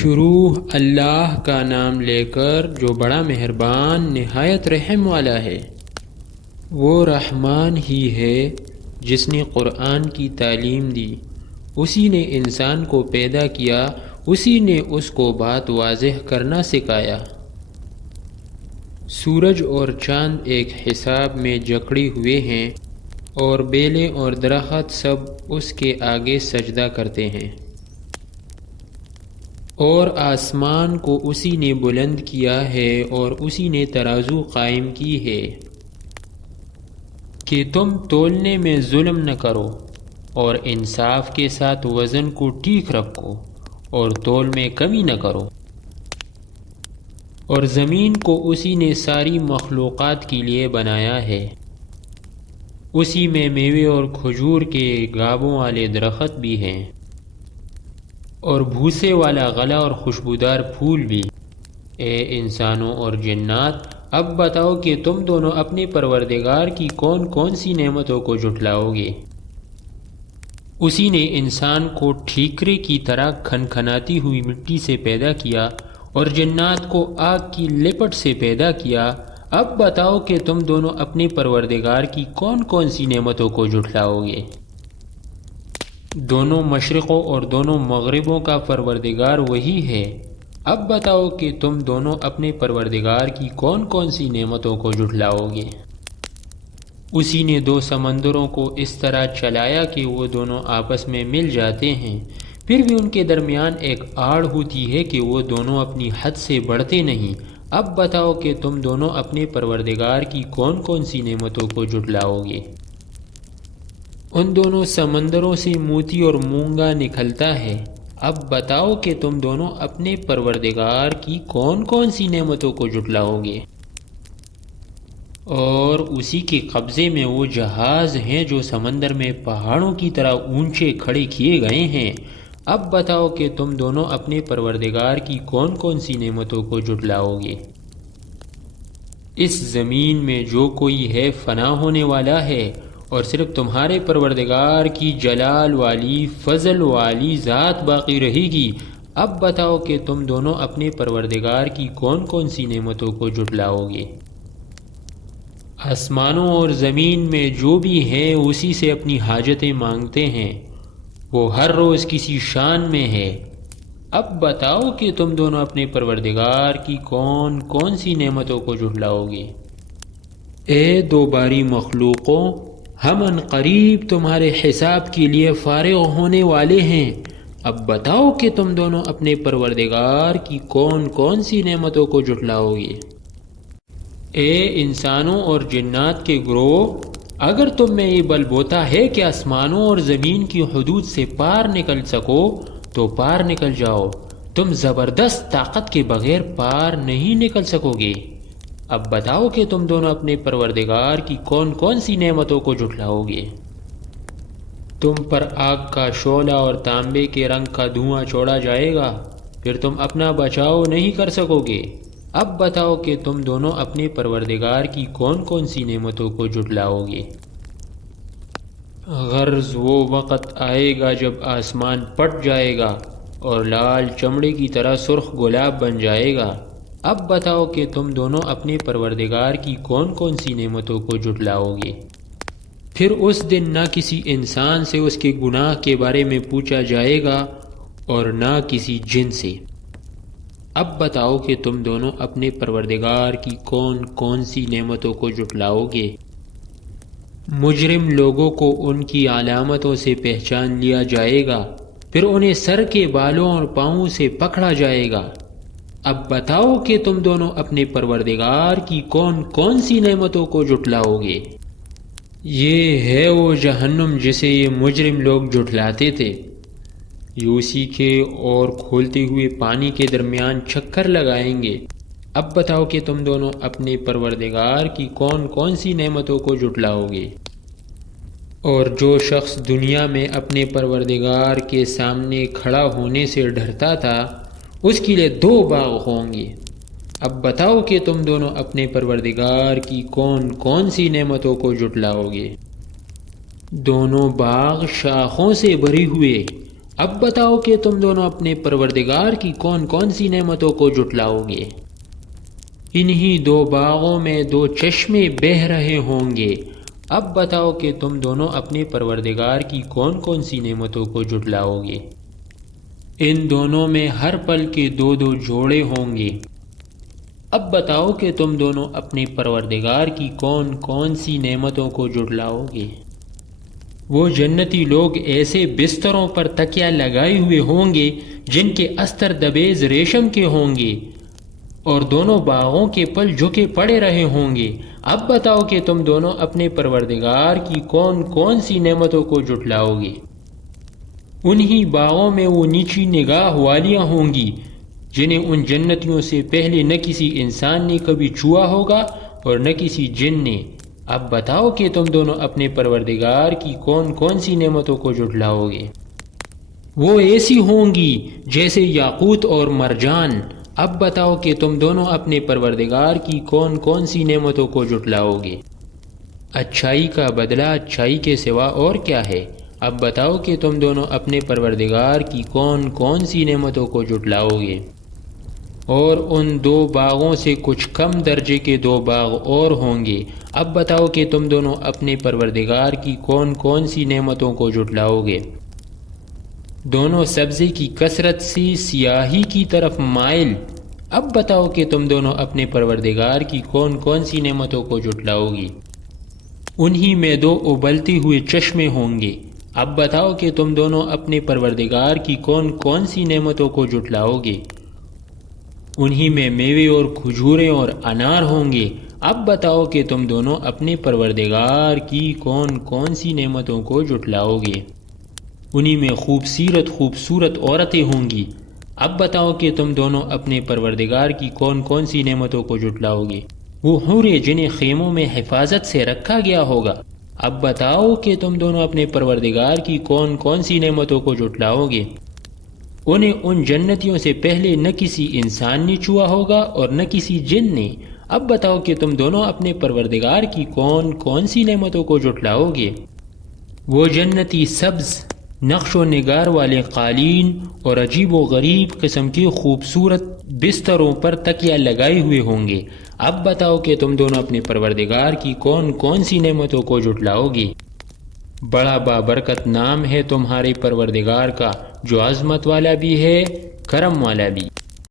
شروع اللہ کا نام لے کر جو بڑا مہربان نہایت رحم والا ہے۔ وہ رحمان ہی ہے جس نے قرآن کی تعلیم دی، اسی نے انسان کو پیدا کیا، اسی نے اس کو بات واضح کرنا سکھایا۔ سورج اور چاند ایک حساب میں جکڑے ہوئے ہیں اور بیلیں اور درخت سب اس کے آگے سجدہ کرتے ہیں۔ اور آسمان کو اسی نے بلند کیا ہے اور اسی نے ترازو قائم کی ہے کہ تم تولنے میں ظلم نہ کرو اور انصاف کے ساتھ وزن کو ٹھیک رکھو اور تول میں کمی نہ کرو۔ اور زمین کو اسی نے ساری مخلوقات کے لیے بنایا ہے، اسی میں میوے اور کھجور کے گابوں والے درخت بھی ہیں اور بھوسے والا غلہ اور خوشبودار پھول بھی۔ اے انسانوں اور جنات، اب بتاؤ کہ تم دونوں اپنے پروردگار کی کون کون سی نعمتوں کو جھٹلاؤ گے؟ اسی نے انسان کو ٹھیکرے کی طرح کھنکھناتی ہوئی مٹی سے پیدا کیا اور جنات کو آگ کی لپٹ سے پیدا کیا۔ اب بتاؤ کہ تم دونوں اپنے پروردگار کی کون کون سی نعمتوں کو جھٹلاؤ گے؟ دونوں مشرقوں اور دونوں مغربوں کا پروردگار وہی ہے۔ اب بتاؤ کہ تم دونوں اپنے پروردگار کی کون کون سی نعمتوں کو جھٹلاؤ گے؟ اسی نے دو سمندروں کو اس طرح چلایا کہ وہ دونوں آپس میں مل جاتے ہیں، پھر بھی ان کے درمیان ایک آڑ ہوتی ہے کہ وہ دونوں اپنی حد سے بڑھتے نہیں۔ اب بتاؤ کہ تم دونوں اپنے پروردگار کی کون کون سی نعمتوں کو جھٹلاؤ گے؟ ان دونوں سمندروں سے موتی اور مونگا نکلتا ہے۔ اب بتاؤ کہ تم دونوں اپنے پروردگار کی کون کون سی نعمتوں کو جھٹلاؤ گے؟ اور اسی کے قبضے میں وہ جہاز ہیں جو سمندر میں پہاڑوں کی طرح اونچے کھڑے کیے گئے ہیں۔ اب بتاؤ کہ تم دونوں اپنے پروردگار کی کون کون سی نعمتوں کو جھٹلاؤ گے؟ اس زمین میں جو کوئی ہے فنا ہونے والا ہے اور صرف تمہارے پروردگار کی جلال والی فضل والی ذات باقی رہے گی۔ اب بتاؤ کہ تم دونوں اپنے پروردگار کی کون کون سی نعمتوں کو جھٹلاؤ گے؟ آسمانوں اور زمین میں جو بھی ہیں اسی سے اپنی حاجتیں مانگتے ہیں، وہ ہر روز کسی شان میں ہے۔ اب بتاؤ کہ تم دونوں اپنے پروردگار کی کون کون سی نعمتوں کو جھٹلاؤ گے؟ اے دو باری مخلوقوں، ہم ان قریب تمہارے حساب کے لیے فارغ ہونے والے ہیں۔ اب بتاؤ کہ تم دونوں اپنے پروردگار کی کون کون سی نعمتوں کو جھٹلاؤ گے؟ اے انسانوں اور جنات کے گروہ، اگر تم میں یہ بل بوتا ہے کہ آسمانوں اور زمین کی حدود سے پار نکل سکو تو پار نکل جاؤ، تم زبردست طاقت کے بغیر پار نہیں نکل سکو گے۔ اب بتاؤ کہ تم دونوں اپنے پروردگار کی کون کون سی نعمتوں کو جھٹلاؤ گے؟ تم پر آگ کا شعلہ اور تانبے کے رنگ کا دھواں چھوڑا جائے گا، پھر تم اپنا بچاؤ نہیں کر سکو گے۔ اب بتاؤ کہ تم دونوں اپنے پروردگار کی کون کون سی نعمتوں کو جھٹلاؤ گے؟ غرض وہ وقت آئے گا جب آسمان پھٹ جائے گا اور لال چمڑے کی طرح سرخ گلاب بن جائے گا۔ اب بتاؤ کہ تم دونوں اپنے پروردگار کی کون کون سی نعمتوں کو جھٹلاؤ گے؟ پھر اس دن نہ کسی انسان سے اس کے گناہ کے بارے میں پوچھا جائے گا اور نہ کسی جن سے۔ اب بتاؤ کہ تم دونوں اپنے پروردگار کی کون کون سی نعمتوں کو جھٹلاؤ گے؟ مجرم لوگوں کو ان کی علامتوں سے پہچان لیا جائے گا، پھر انہیں سر کے بالوں اور پاؤں سے پکڑا جائے گا۔ اب بتاؤ کہ تم دونوں اپنے پروردگار کی کون کون سی نعمتوں کو جھٹلاؤ گے؟ یہ ہے وہ جہنم جسے یہ مجرم لوگ جھٹلاتے تھے، یہ اسی کے اور کھولتے ہوئے پانی کے درمیان چکر لگائیں گے۔ اب بتاؤ کہ تم دونوں اپنے پروردگار کی کون کون سی نعمتوں کو جھٹلاؤ گے؟ اور جو شخص دنیا میں اپنے پروردگار کے سامنے کھڑا ہونے سے ڈرتا تھا، اس کے لیے دو باغ ہوں گے۔ اب بتاؤ کہ تم دونوں اپنے پروردگار کی کون کون سی نعمتوں کو جھٹلاؤ گے؟ دونوں باغ شاخوں سے بھرے ہوئے، اب بتاؤ کہ تم دونوں اپنے پروردگار کی کون کون سی نعمتوں کو جھٹلاؤ گے؟ انہی دو باغوں میں دو چشمے بہہ رہے ہوں گے۔ اب بتاؤ کہ تم دونوں اپنے پروردگار کی کون کون سی نعمتوں کو جھٹلاؤ گے؟ ان دونوں میں ہر پل کے دو دو جوڑے ہوں گے۔ اب بتاؤ کہ تم دونوں اپنے پروردگار کی کون کون سی نعمتوں کو جھٹلاؤ گے؟ وہ جنتی لوگ ایسے بستروں پر تکیہ لگائے ہوئے ہوں گے جن کے استر دبیز ریشم کے ہوں گے، اور دونوں باغوں کے پل جھکے پڑے رہے ہوں گے۔ اب بتاؤ کہ تم دونوں اپنے پروردگار کی کون کون سی نعمتوں کو جھٹلاؤ گے؟ انہی باغوں میں وہ نیچی نگاہ والیاں ہوں گی جنہیں ان جنتیوں سے پہلے نہ کسی انسان نے کبھی چھوا ہوگا اور نہ کسی جن نے۔ اب بتاؤ کہ تم دونوں اپنے پروردگار کی کون کون سی نعمتوں کو جھٹلاؤ گے؟ وہ ایسی ہوں گی جیسے یاقوت اور مرجان۔ اب بتاؤ کہ تم دونوں اپنے پروردگار کی کون کون سی نعمتوں کو جھٹلاؤ گے؟ اچھائی کا بدلہ اچھائی کے سوا اور کیا ہے؟ اب بتاؤ کہ تم دونوں اپنے پروردگار کی کون کون سی نعمتوں کو جھٹلاؤ گے؟ اور ان دو باغوں سے کچھ کم درجے کے دو باغ اور ہوں گے۔ اب بتاؤ کہ تم دونوں اپنے پروردگار کی کون کون سی نعمتوں کو جھٹلاؤ گے؟ دونوں سبزے کی کثرت سے سیاہی کی طرف مائل۔ اب بتاؤ کہ تم دونوں اپنے پروردگار کی کون کون سی نعمتوں کو جھٹلاؤ گی؟ انہی میں دو ابلتے ہوئے چشمے ہوں گے۔ اب بتاؤ کہ تم دونوں اپنے پروردگار کی کون کون سی نعمتوں کو جھٹلاؤ گے؟ انہی میں میوے اور کھجوریں اور انار ہوں گے۔ اب بتاؤ کہ تم دونوں اپنے پروردگار کی کون کون سی نعمتوں کو جھٹلاؤ گے؟ انہی میں خوبصورت عورتیں ہوں گی۔ اب بتاؤ کہ تم دونوں اپنے پروردگار کی کون کون سی نعمتوں کو جھٹلاؤ گے؟ وہ حوریں جنہیں خیموں میں حفاظت سے رکھا گیا ہوگا۔ اب بتاؤ کہ تم دونوں اپنے پروردگار کی کون کون سی نعمتوں کو جھٹلاؤ گے؟ انہیں ان جنتیوں سے پہلے نہ کسی انسان نے چھوا ہوگا اور نہ کسی جن نے۔ اب بتاؤ کہ تم دونوں اپنے پروردگار کی کون کون سی نعمتوں کو جھٹلاؤ گے؟ وہ جنتی سبز نقش و نگار والے قالین اور عجیب و غریب قسم کے خوبصورت بستروں پر تکیہ لگائے ہوئے ہوں گے۔ اب بتاؤ کہ تم دونوں اپنے پروردگار کی کون کون سی نعمتوں کو جھٹلاؤ گے؟ بڑا بابرکت نام ہے تمہارے پروردگار کا، جو عظمت والا بھی ہے، کرم والا بھی۔